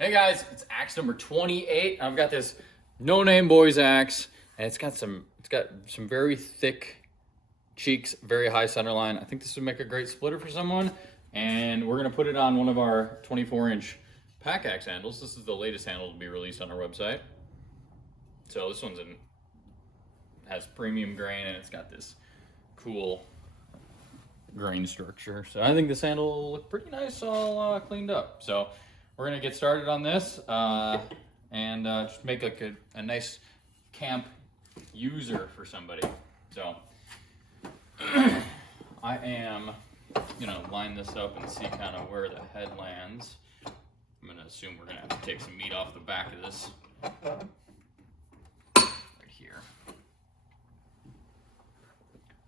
Hey guys, it's axe number 28. I've got this no-name boys axe, and it's got some very thick cheeks, very high center line. I think this would make a great splitter for someone, and we're gonna put it on one of our 24-inch pack axe handles. This is the latest handle to be released on our website. So this one's has premium grain, and it's got this cool grain structure. So I think this handle will look pretty nice all cleaned up. So we're gonna get started on this and just make like a nice camp user for somebody. So I am gonna line this up and see kind of where the head lands. I'm gonna assume we're gonna have to take some meat off the back of this right here.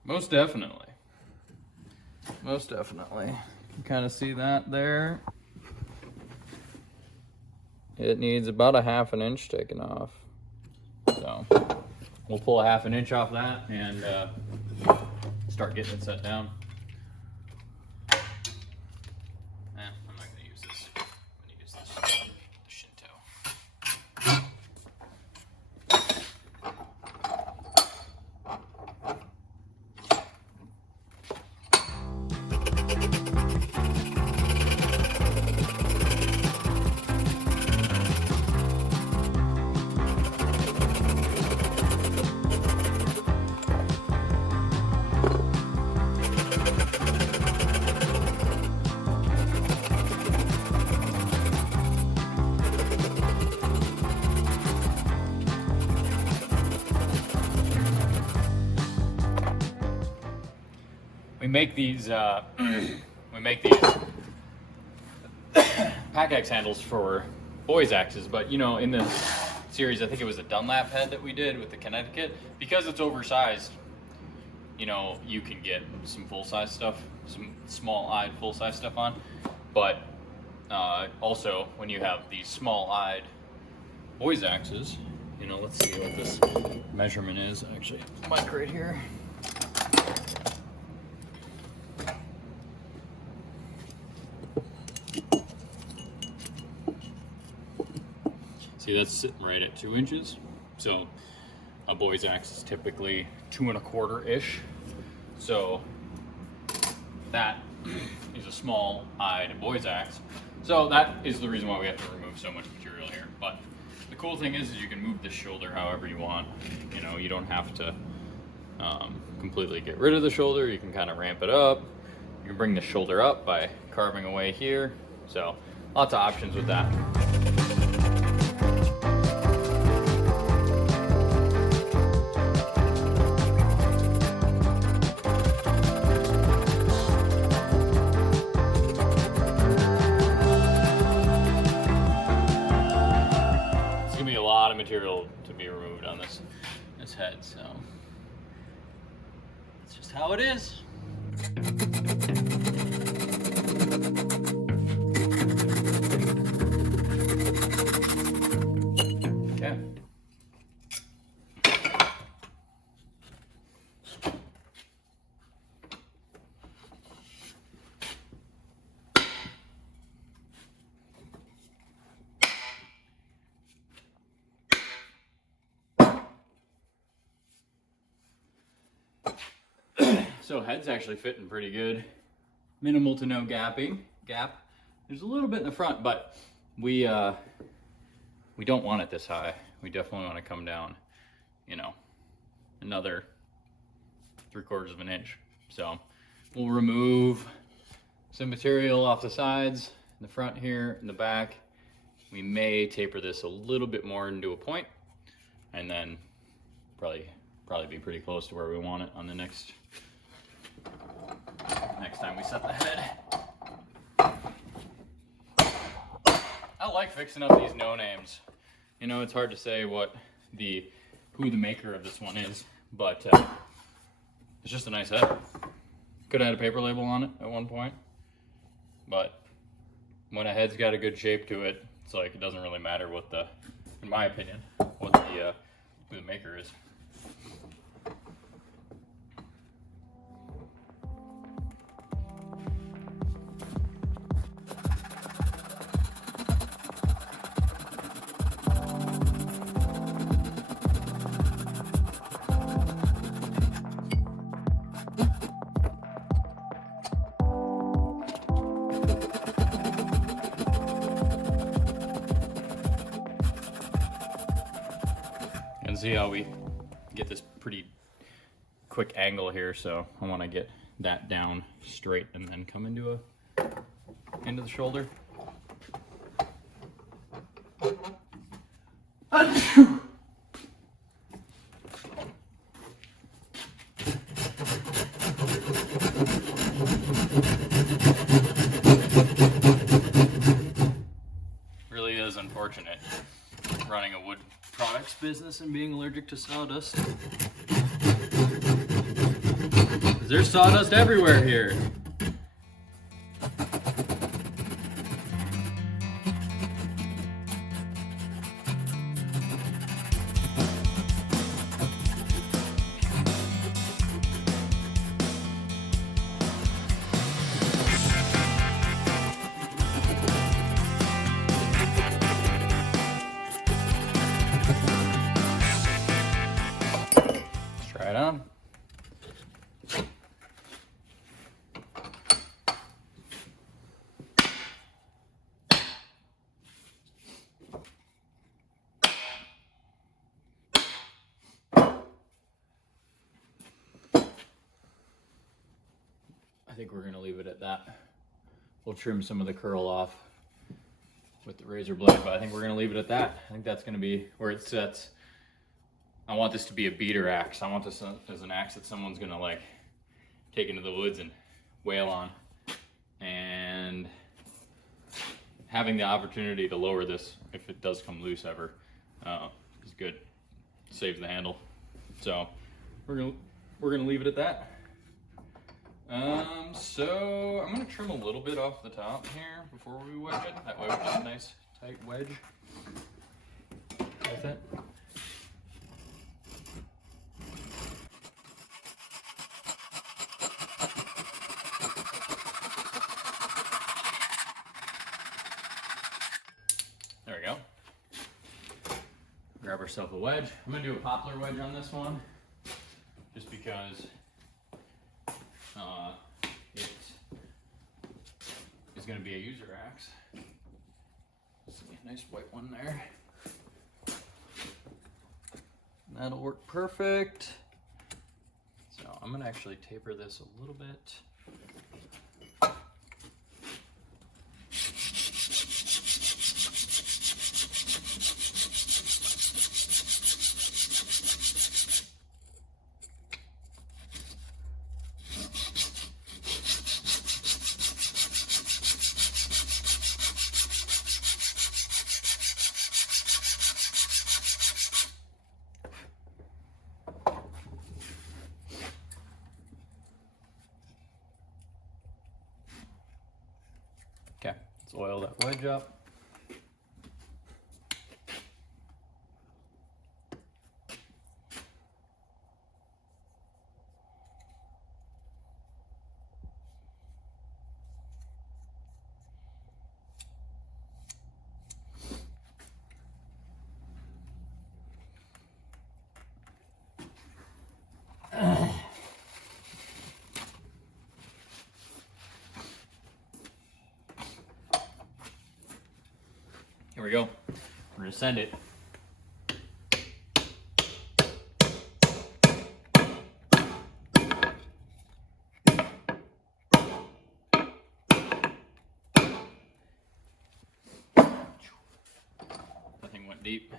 Most definitely. Most definitely. You kind of see that there. It needs about a ½ inch taken off. So we'll pull a ½ inch off that and start getting it set down. I'm not gonna use this. I'm gonna use this Shinto. We make these pack axe handles for boys axes, but you know, in the series, I think it was a Dunlap head that we did with the Connecticut, because it's oversized. You know, you can get some full-size stuff, some small-eyed full-size stuff on, but also when you have these small-eyed boys axes, you know, let's see what this measurement is. Actually, mic right here. See, that's sitting right at 2 inches. So a boy's axe is typically 2 1/4-ish. So that is a small-eyed boy's axe. So that is the reason why we have to remove so much material here. But the cool thing is you can move this shoulder however you want. You know, you don't have to completely get rid of the shoulder. You can kind of ramp it up. You can bring the shoulder up by carving away here. So lots of options with that. Material to be removed on this head, so that's just how it is. Okay. So head's actually fitting pretty good. Minimal to no gap. There's a little bit in the front, but we don't want it this high. We definitely want to come down, you know, another 3/4 of an inch. So we'll remove some material off the sides, in the front here, in the back. We may taper this a little bit more into a point, and then probably be pretty close to where we want it on the next time we set the head. I like fixing up these no names. You know, it's hard to say who the maker of this one is, but it's just a nice head. Could have had a paper label on it at one point, but when a head's got a good shape to it, it's like it doesn't really matter in my opinion, who the maker is. see how we get this pretty quick angle here, so I want to get that down straight and then come into the shoulder. Really is unfortunate running a wood products business and being allergic to sawdust. There's sawdust everywhere here. Try it on. I think we're gonna leave it at that. We'll trim some of the curl off with the razor blade, but I think we're gonna leave it at that. I think that's gonna be where it sets. I want this to be a beater axe. I want this as an axe that someone's gonna like take into the woods and wail on. And having the opportunity to lower this, if it does come loose ever, is good. Saves the handle. So we're gonna leave it at that. So I'm gonna trim a little bit off the top here before we wedge it. That way we get a nice tight wedge with it. There we go. Grab ourselves a wedge. I'm gonna do a poplar wedge on this one, just because it is going to be a user axe. See a nice white one there. That'll work perfect. So I'm going to actually taper this a little bit. Okay, let's oil that wedge up. Here we go. We're gonna send it. That thing went deep.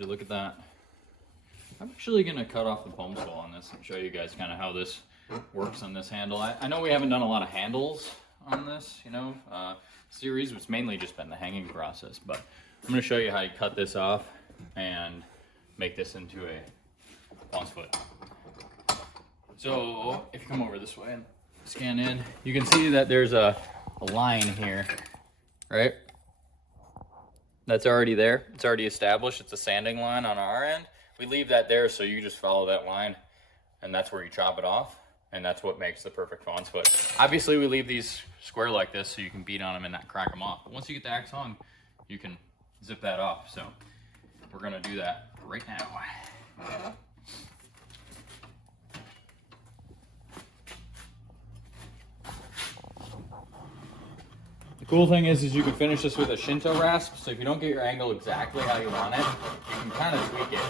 Look at that. I'm actually gonna cut off the palm swell on this and show you guys kind of how this works on this handle. I know we haven't done a lot of handles on this, series. It's mainly just been the hanging process, but I'm gonna show you how you cut this off and make this into a boss foot. So if you come over this way and scan in, you can see that there's a line here, right? That's already there. It's already established. It's a sanding line on our end. We leave that there so you just follow that line, and that's where you chop it off, and that's what makes the perfect fawn's foot. Obviously, we leave these square like this so you can beat on them and not crack them off. But once you get the axe hung, you can zip that off. So we're gonna do that right now. The cool thing is you can finish this with a Shinto rasp, so if you don't get your angle exactly how you want it, you can kind of tweak it.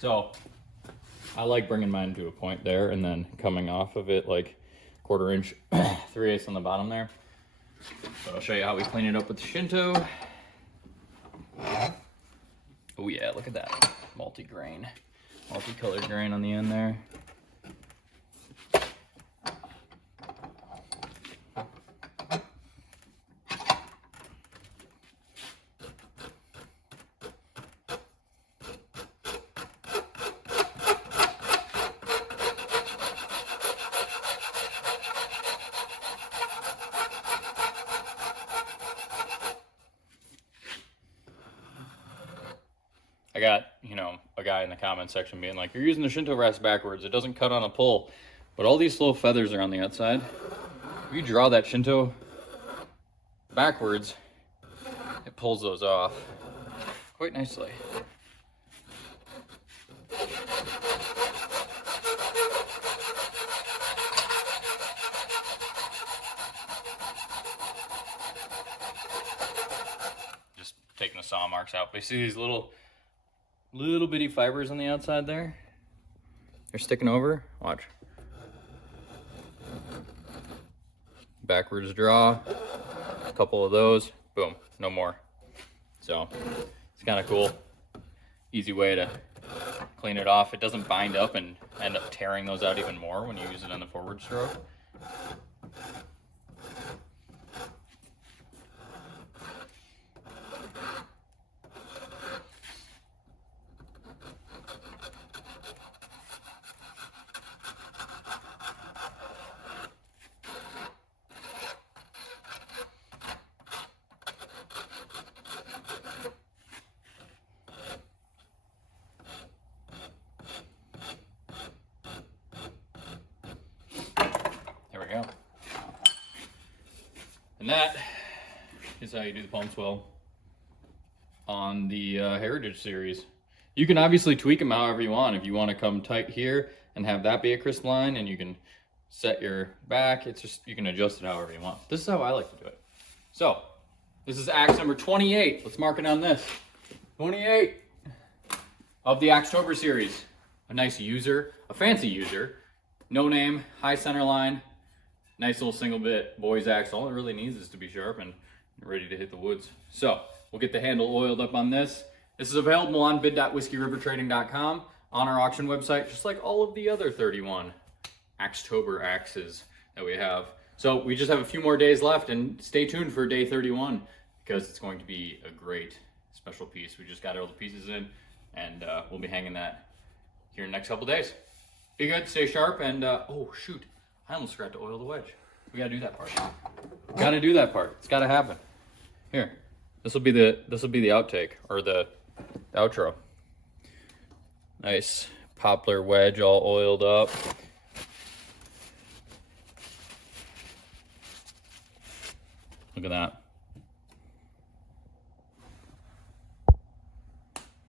So I like bringing mine to a point there and then coming off of it like 1/4 inch, 3/8 on the bottom there. So I'll show you how we clean it up with the Shinto. Oh yeah, look at that. Multi-grain, multicolored grain on the end there. I got, a guy in the comment section being like, you're using the Shinto rasp backwards. It doesn't cut on a pull. But all these little feathers are on the outside. If you draw that Shinto backwards, it pulls those off quite nicely. Just taking the saw marks out. But you see these little bitty fibers on the outside there? They're sticking over. Watch. Backwards draw. A couple of those. Boom. No more. So it's kind of cool. Easy way to clean it off. It doesn't bind up and end up tearing those out even more when you use it on the forward stroke. Go. And that is how you do the palm swell on the Heritage series. You can obviously tweak them however you want. If you want to come tight here and have that be a crisp line, and you can set your back, it's just, you can adjust it however you want. This is how I like to do it. So this is axe number 28. Let's mark it on this. 28 of the Axetober series. A nice user, a fancy user, no name, high center line. Nice little single bit boy's axe. All it really needs is to be sharpened and ready to hit the woods. So we'll get the handle oiled up on this. This is available on bid.whiskeyrivertrading.com, on our auction website, just like all of the other 31 Axetober axes that we have. So we just have a few more days left, and stay tuned for day 31 because it's going to be a great special piece. We just got all the pieces in, and we'll be hanging that here in the next couple days. Be good, stay sharp, and oh shoot. I almost forgot to oil the wedge. We gotta do that part. Gotta do that part. It's gotta happen. Here, this will be the outtake or the outro. Nice poplar wedge, all oiled up. Look at that.